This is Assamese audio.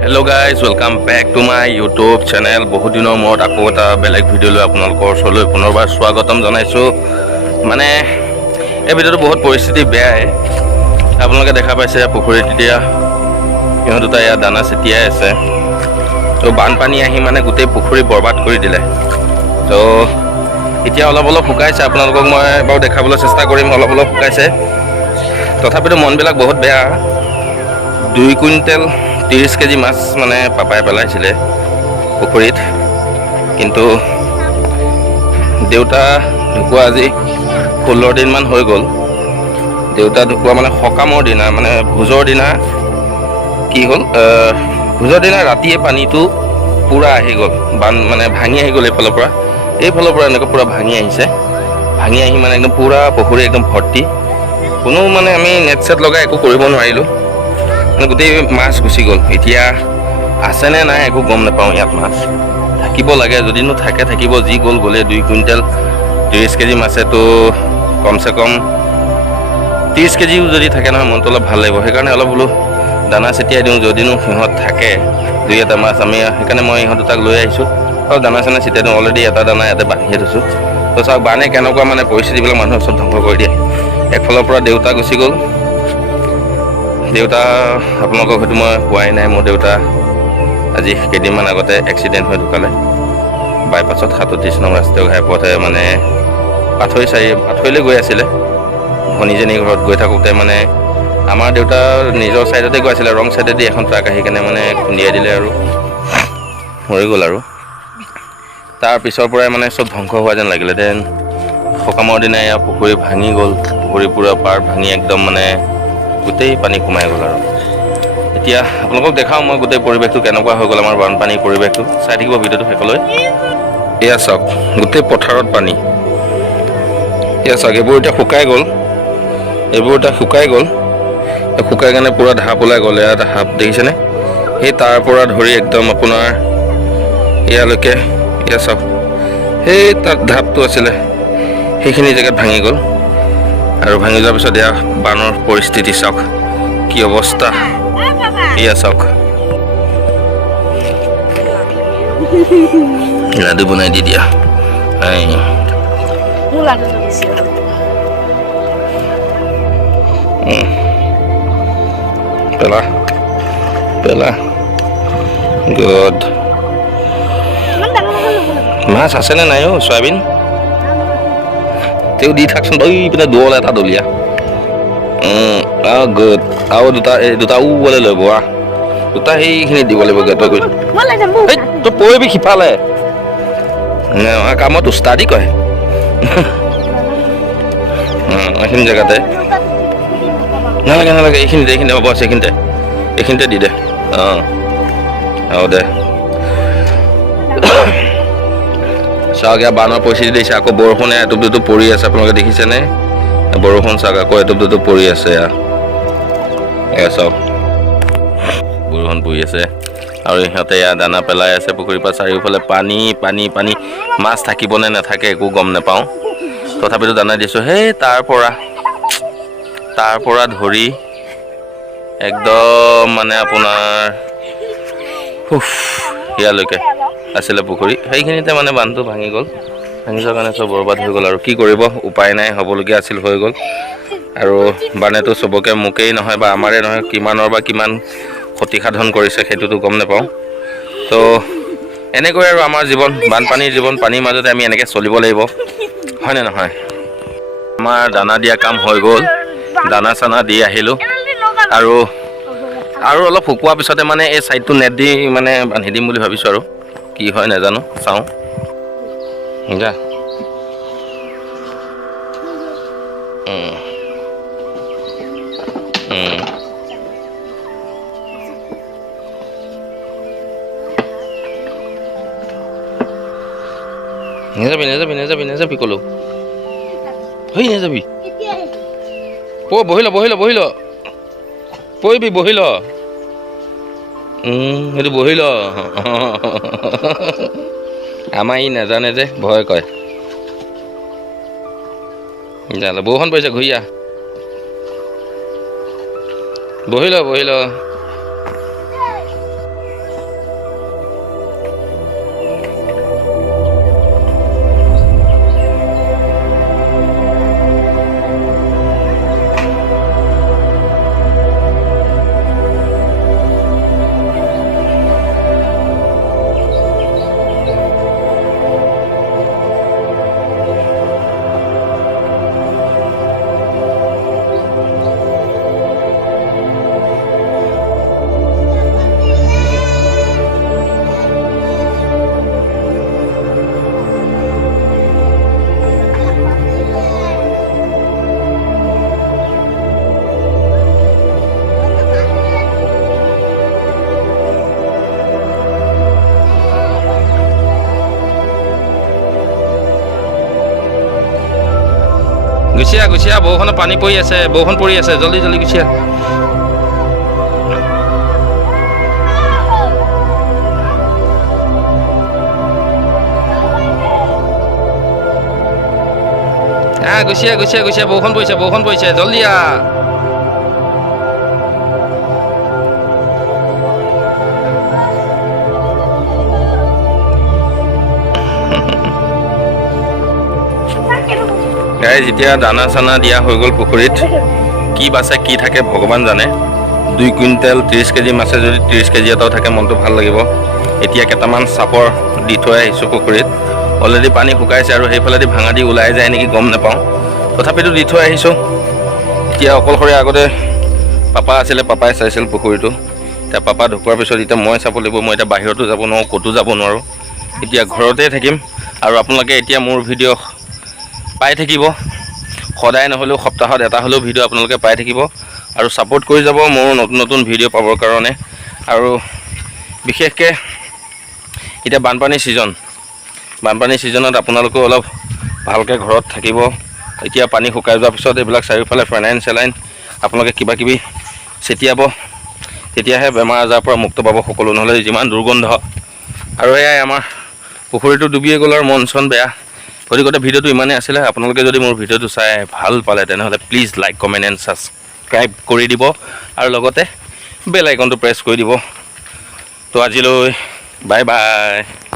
Hello guys, welcome back to my YouTube channel. বহুত দিনৰ মূৰত আকৌ এটা বেলেগ ভিডিঅ' লৈ আপোনালোকৰ ওচৰলৈ পুনৰবাৰ স্বাগতম জনাইছোঁ। মানে এই ভিডিঅ'টো বহুত পৰিস্থিতি বেয়াই। আপোনালোকে দেখা পাইছে পুখুৰীত এতিয়া সিহঁত দুটা ইয়াত দানা ছটিয়াই আছে। তো বানপানী আহি মানে গোটেই পুখুৰী বৰবাদ কৰি দিলে। তো এতিয়া অলপ অলপ শুকাইছে, আপোনালোকক মই বাৰু দেখাবলৈ চেষ্টা কৰিম। অলপ অলপ শুকাইছে, তথাপিতো মনবিলাক বহুত বেয়া। 2 কুইণ্টেল 30 কেজি মাছ মানে পাপাই পেলাইছিলে পুখুৰীত, কিন্তু দেউতা ঢুকুৱা আজি 16 দিনমান হৈ গ'ল। দেউতা ঢুকুৱা মানে সকামৰ দিনা, মানে ভোজৰ দিনা কি হ'ল, ভোজৰ দিনা ৰাতিয়ে পানীটো পূৰা আহি গ'ল, মানে ভাঙি আহি গ'ল এইফালৰ পৰা এনেকৈ পূৰা ভাঙি আহিছে। ভাঙি আহি মানে একদম পূৰা পুখুৰী একদম ভৰ্তি। কোনো মানে আমি নেট চেট লগাই একো কৰিব নোৱাৰিলোঁ, মানে গোটেই মাছ গুচি গ'ল। এতিয়া আছেনে নাই একো গম নাপাওঁ। ইয়াত মাছ থাকিব লাগে, যদিনো থাকে থাকিব, যি গ'ল গ'লে। 2 কুইণ্টেল 30 কেজি মাছেতো কমচে কম 30 কেজিও যদি থাকে নহয়, মনটো অলপ ভাল লাগিব। সেইকাৰণে অলপ বোলো দানা ছটিয়াই দিওঁ, যদিনো সিহঁত থাকে 2-এটা মাছ। আমি সেইকাৰণে মই ইহঁত দুটাক লৈ আহিছোঁ আৰু দানা চানা ছটিয়াই দিওঁ। অলৰেডি এটা দানা ইয়াতে বান্ধিয়ে থৈছোঁ। তো চাওক বানে কেনেকুৱা মানে পৰিস্থিতিবিলাক মানুহৰ চব ধ্বংস কৰি দিয়ে। একফালৰ পৰা দেউতা গুচি গ'ল। দেউতা আপোনালোকক হয়তো মই কোৱাই নাই, মোৰ দেউতা আজি কেইদিনমান আগতে এক্সিডেণ্ট হৈ ঢুকালে। বাইপাছত 37 নং ৰাষ্ট্ৰীয় ঘাইপথে মানে পাথৰিলৈ গৈ আছিলে। ভনীজনীৰ ঘৰত গৈ থাকোঁতে মানে আমাৰ দেউতাৰ নিজৰ ছাইডতে গৈ আছিলে, ৰং ছাইডেদি এখন ট্ৰাক আহি কেনে মানে খুন্দিয়াই দিলে আৰু মৰি গ'ল। আৰু তাৰ পিছৰ পৰাই মানে চব ধ্বংস হোৱা যেন লাগিলে। দেন সকামৰ দিনা এয়া পুখুৰী ভাঙি গ'ল। পুখুৰী পূৰা পাৰ ভাঙি একদম মানে গোটেই পানী সোমাই গ'ল। আৰু এতিয়া আপোনালোকক দেখাওঁ মই গোটেই পৰিৱেশটো কেনেকুৱা হৈ গ'ল, আমাৰ বানপানীৰ পৰিৱেশটো। চাই থাকিব ভিডিঅ'টো শেষলৈ। এয়া চাওক, গোটেই পথাৰত পানী। এয়া চাওক, এইবোৰ এতিয়া শুকাই গ'ল। শুকাই কেনে পূৰা ঢাপ ওলাই গ'ল। এয়া এটা সাপ দেখিছেনে? সেই তাৰ পৰা ধৰি একদম আপোনাৰ ইয়ালৈকে, এয়া চাওক, সেই তাত ঢাপটো আছিলে, সেইখিনি জেগাত ভাঙি গ'ল। আৰু ভাঙি যোৱাৰ পিছত এয়া বানৰ পৰিস্থিতি চাওক, কি অৱস্থা। এয়া চাওক, লাডু বনাই দি দিয়া। পেলা পেলা গুড। মাছ আছেনে নাই অ' চয়াবিন? তেওঁ দি থাকচোন, তই পিনে দৌৰলে এটা দলিয়া। গুড। আৰু দুটা বোলে লৈ বোৱা, দুটা সেইখিনি দিব লাগিব। গেটৰ কৰি তই পৰিবি সিফালে, কামত উস্তাদি কয়। এইখিনি জেগাতে নালাগে, এইখিনিতে হ'ব আছে, এইখিনিতে দি দে। হ'ব দে। চাওক, ইয়াৰ বানৰ পৰিস্থিতি দিছে। আকৌ বৰষুণে এটুপ দুটুপ পৰি আছে, আপোনালোকে দেখিছেনে? বৰষুণ চাওক, আকৌ এটুপ দুটুপ পৰি আছে। এয়া চাওক, বৰষুণ পৰি আছে। আৰু ইহঁতে এয়া দানা পেলাই আছে পুখুৰীৰ পৰা। চাৰিওফালে পানী পানী পানী। মাছ থাকিবনে নাথাকে একো গম নাপাওঁ, তথাপিতো দানা দিছোঁ। সেই তাৰ পৰা ধৰি একদম মানে আপোনাৰ ইয়ালৈকে আছিলে পুখুৰী। সেইখিনিতে মানে বান্ধটো ভাঙি গ'ল। ভাঙি যোৱাৰ কাৰণে চব বৰবাদ হৈ গ'ল। আৰু কি কৰিব, উপায় নাই, হ'বলগীয়া আছিল, হৈ গ'ল। আৰু বানেতো চবকে, মোকেই নহয় বা আমাৰে নহয়, কিমান ক্ষতিসাধন কৰিছে সেইটোতো গম নাপাওঁ। তো এনেকৈ আৰু আমাৰ জীৱন, বানপানীৰ জীৱন, পানীৰ মাজতে আমি এনেকৈ চলিব লাগিব, হয়নে নহয়? আমাৰ দানা দিয়া কাম হৈ গ'ল, দানা চানা দি আহিলোঁ। আৰু অলপ শুকোৱাৰ পিছতে মানে এই ছাইডটো নেট দি মানে বান্ধি দিম বুলি ভাবিছোঁ। আৰু কি হয় নাজানো, চাওঁ। যা নেযাবি ক'লো, হেই নেযাবি। বহি ল পৰিবি, বহি ল। সেইটো বহি ল। আমাৰ ই নাজানে যে, ভয় কয়। বৰষুণ পৰিছে, ঘূৰি আহ। বহি ল গুচি আহ বৰষুণত পানী পৰি আছে বৰষুণ পৰি আছে জলদি গুচি আহ গুচি আহ বৰষুণ পৰিছে জলদি আহ গাইজ যেতিয়া দানা চানা দিয়া হৈ গ'ল পুখুৰীত কি বাচে কি থাকে ভগৱান জানে 2 কুইণ্টেল 30 কেজি মাছে যদি 30 কেজি এটাও থাকে মনটো ভাল লাগিব এতিয়া কেইটামান চাপৰ দি থৈ আহিছোঁ পুখুৰীত অলৰেডি পানী শুকাইছে আৰু সেইফালেদি ভাঙা দি ওলাই যায় নেকি গম নাপাওঁ তথাপিতো দি থৈ আহিছোঁ এতিয়া অকলশৰে আগতে পাপা আছিলে পাপাই চাইছিল পুখুৰীটো এতিয়া পাপা ঢুকোৱাৰ পিছত এতিয়া মই চাব লাগিব মই এতিয়া বাহিৰতো যাব নোৱাৰোঁ ক'তো যাব নোৱাৰোঁ এতিয়া ঘৰতে থাকিম আৰু আপোনালোকে এতিয়া মোৰ ভিডিঅ' পাই থাকিব সদায় নহ'লেও সপ্তাহত এটা হ'লেও ভিডিঅ' আপোনালোকে পাই থাকিব আৰু ছাপোৰ্ট কৰি যাব মোৰ নতুন ভিডিঅ' পাবৰ কাৰণে আৰু বিশেষকৈ এতিয়া বানপানী ছিজনত আপোনালোকেও অলপ ভালকৈ ঘৰত থাকিব এতিয়া পানী শুকাই যোৱাৰ পিছত এইবিলাক চাৰিওফালে ফেনাইন চেলাইন আপোনালোকে কিবাকিবি ছটিয়াব তেতিয়াহে বেমাৰ আজাৰৰ পৰা মুক্ত পাব সকলো নহ'লে যিমান দুৰ্গন্ধ আৰু এয়াই আমাৰ পুখুৰীটো ডুবিয়ে গ'ল আৰু মন চন বেয়া গতিকে ভিডিঅ'টো ইমানেই আছিলে আপোনালোকে যদি মোৰ ভিডিঅ'টো চাই ভাল পালে তেনেহ'লে please like comment and subscribe কৰি দিব আৰু লগতে বেল আইকনটো প্ৰেছ কৰি দিব তো আজিলৈ বাই বাই